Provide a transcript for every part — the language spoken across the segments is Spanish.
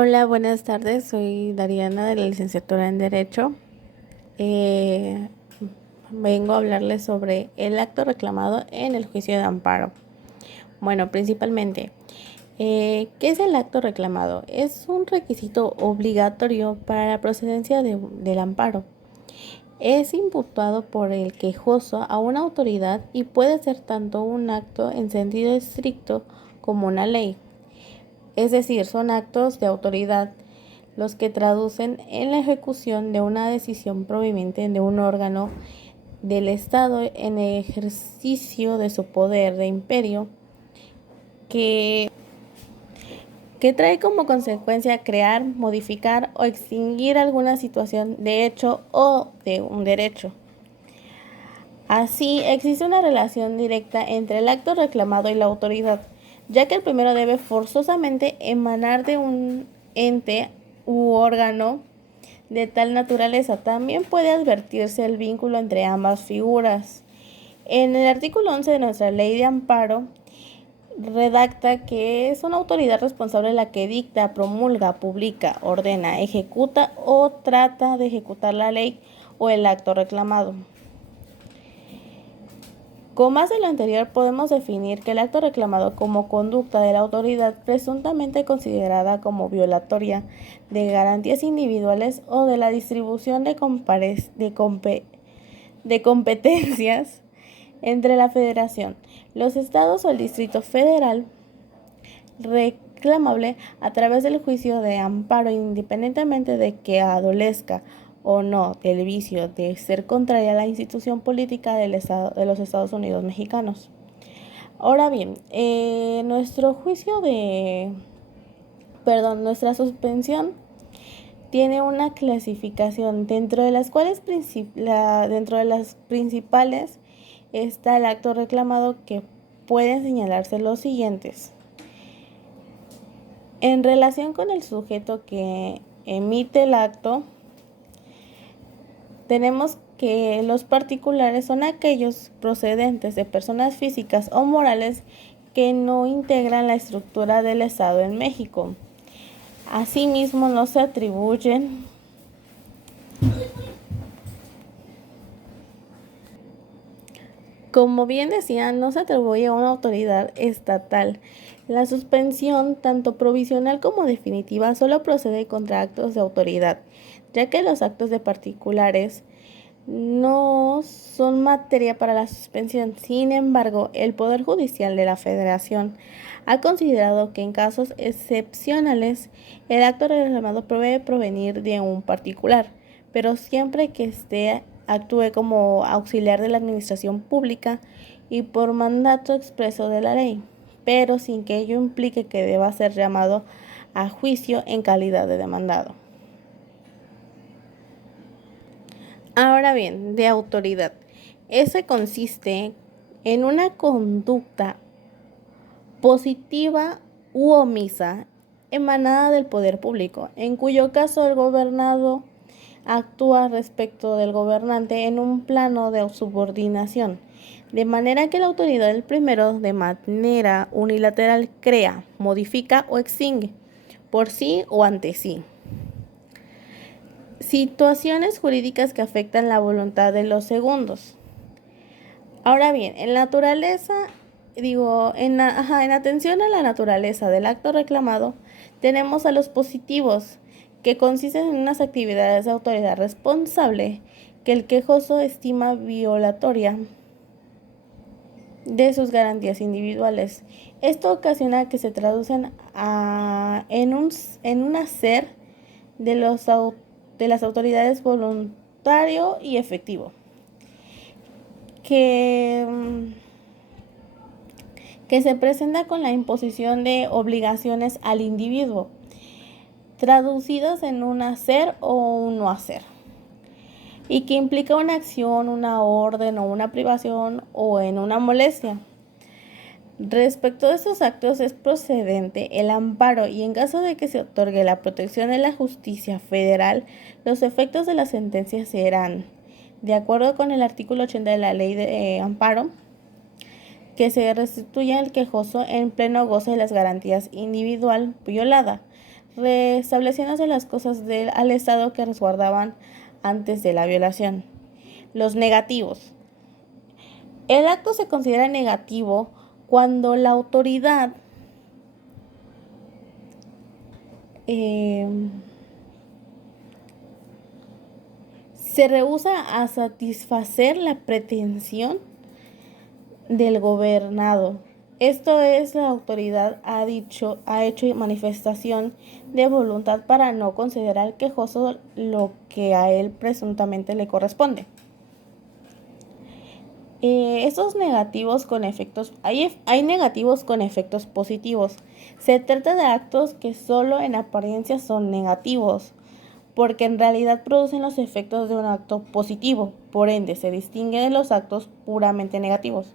Hola, buenas tardes. Soy Dariana de la licenciatura en Derecho. Eh, Vengo a hablarles sobre el acto reclamado en el juicio de amparo. Bueno, principalmente, ¿qué es el acto reclamado? Es un requisito obligatorio para la procedencia del amparo. Es imputado por el quejoso a una autoridad y puede ser tanto un acto en sentido estricto como una ley. Es decir, son actos de autoridad los que traducen en la ejecución de una decisión proveniente de un órgano del Estado en ejercicio de su poder de imperio que, que trae como consecuencia crear, modificar o extinguir alguna situación de hecho o de un derecho. Así, existe una relación directa entre el acto reclamado y la autoridad, ya que el primero debe forzosamente emanar de un ente u órgano de tal naturaleza. También puede advertirse el vínculo entre ambas figuras. En el artículo 11 de nuestra ley de amparo, redacta que es una autoridad responsable la que dicta, promulga, publica, ordena, ejecuta o trata de ejecutar la ley o el acto reclamado. Con más de lo anterior, podemos definir que el acto reclamado como conducta de la autoridad presuntamente considerada como violatoria de garantías individuales o de la distribución de competencias entre la Federación, los estados o el Distrito Federal, reclamable a través del juicio de amparo independientemente de que adolezca o no del vicio de ser contraria a la institución política de los Estados Unidos mexicanos. Ahora bien, nuestra suspensión tiene una clasificación dentro de las cuales dentro de las principales está el acto reclamado, que pueden señalarse los siguientes. En relación con el sujeto que emite el acto, tenemos que los particulares son aquellos procedentes de personas físicas o morales que no integran la estructura del Estado en México. Asimismo, no se atribuyen Como bien decía, no se atribuye a una autoridad estatal. La suspensión, tanto provisional como definitiva, solo procede contra actos de autoridad, ya que los actos de particulares no son materia para la suspensión. Sin embargo, el Poder Judicial de la Federación ha considerado que en casos excepcionales el acto reclamado puede provenir de un particular, pero siempre que actúe como auxiliar de la administración pública y por mandato expreso de la ley, pero sin que ello implique que deba ser llamado a juicio en calidad de demandado. Ahora bien, de autoridad. Ese consiste en una conducta positiva u omisa emanada del poder público, en cuyo caso el gobernado actúa respecto del gobernante en un plano de subordinación, de manera que la autoridad del primero de manera unilateral crea, modifica o extingue, por sí o ante sí, situaciones jurídicas que afectan la voluntad de los segundos. Ahora bien, en atención a la naturaleza del acto reclamado, tenemos a los positivos, que consisten en unas actividades de autoridad responsable que el quejoso estima violatoria de sus garantías individuales. Esto ocasiona que se traducen en un hacer de las autoridades voluntario y efectivo, que se presenta con la imposición de obligaciones al individuo, traducidas en un hacer o un no hacer, y que implica una acción, una orden o una privación o en una molestia. Respecto de estos actos es procedente el amparo, y en caso de que se otorgue la protección de la justicia federal, los efectos de la sentencia serán, de acuerdo con el artículo 80 de la ley de amparo, que se restituya al quejoso en pleno goce de las garantías individual violada, restableciéndose las cosas al estado que resguardaban antes de la violación. Los negativos. El acto se considera negativo cuando la autoridad se rehúsa a satisfacer la pretensión del gobernado. Esto es, la autoridad ha hecho manifestación de voluntad para no conceder al quejoso lo que a él presuntamente le corresponde. Estos negativos con efectos, hay negativos con efectos positivos. Se trata de actos que solo en apariencia son negativos, porque en realidad producen los efectos de un acto positivo, por ende se distingue de los actos puramente negativos.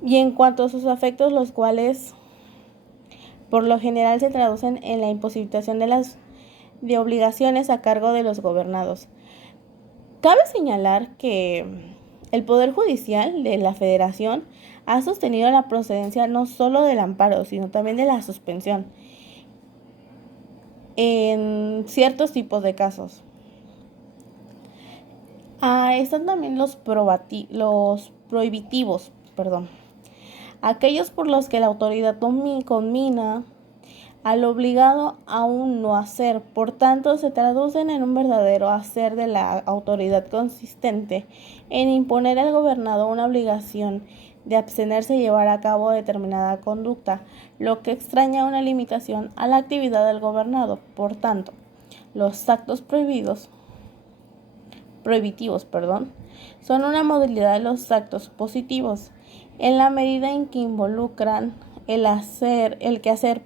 Y en cuanto a sus efectos, los cuales por lo general se traducen en la imposibilitación de obligaciones a cargo de los gobernados. Cabe señalar que el Poder Judicial de la Federación ha sostenido la procedencia no solo del amparo, sino también de la suspensión en ciertos tipos de casos. Están también los prohibitivos, aquellos por los que la autoridad conmina al obligado a un no hacer. Por tanto, se traducen en un verdadero hacer de la autoridad, consistente en imponer al gobernado una obligación de abstenerse de llevar a cabo determinada conducta, lo que extraña una limitación a la actividad del gobernado. Por tanto, los actos prohibitivos, son una modalidad de los actos positivos, en la medida en que involucran el quehacer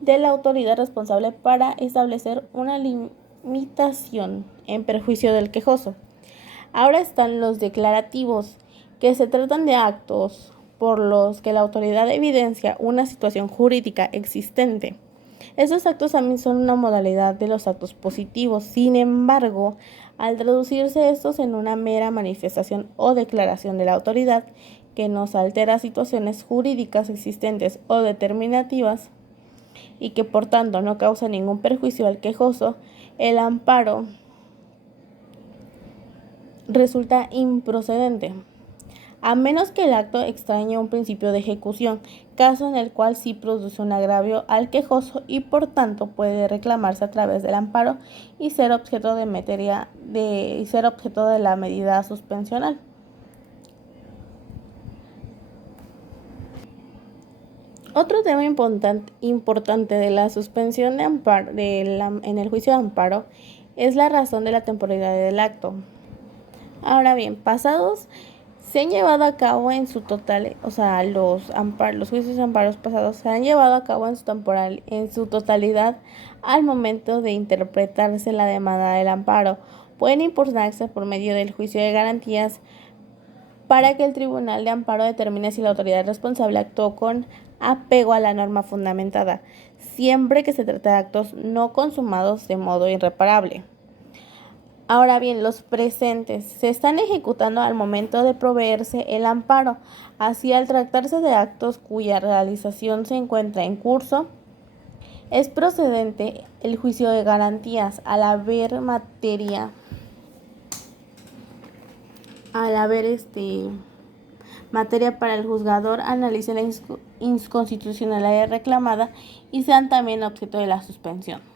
de la autoridad responsable para establecer una limitación en perjuicio del quejoso. Ahora están los declarativos, que se tratan de actos por los que la autoridad evidencia una situación jurídica existente. Estos actos también son una modalidad de los actos positivos. Sin embargo, al traducirse estos en una mera manifestación o declaración de la autoridad que nos altera situaciones jurídicas existentes o determinativas y que por tanto no causa ningún perjuicio al quejoso, el amparo resulta improcedente, a menos que el acto extrañe un principio de ejecución, caso en el cual sí produce un agravio al quejoso y por tanto puede reclamarse a través del amparo y ser objeto de la medida suspensional. Otro tema importante de la suspensión de amparo en el juicio de amparo es la razón de la temporalidad del acto. Ahora bien, se han llevado a cabo en su total, los juicios de amparos pasados se han llevado a cabo en su totalidad al momento de interpretarse la demanda del amparo. Pueden impugnarse por medio del juicio de garantías para que el tribunal de amparo determine si la autoridad responsable actuó con apego a la norma fundamentada, siempre que se trate de actos no consumados de modo irreparable. Ahora bien, los presentes se están ejecutando al momento de proveerse el amparo. Así, al tratarse de actos cuya realización se encuentra en curso, es procedente el juicio de garantías al haber materia para el juzgador analice la inconstitucionalidad reclamada y sean también objeto de la suspensión.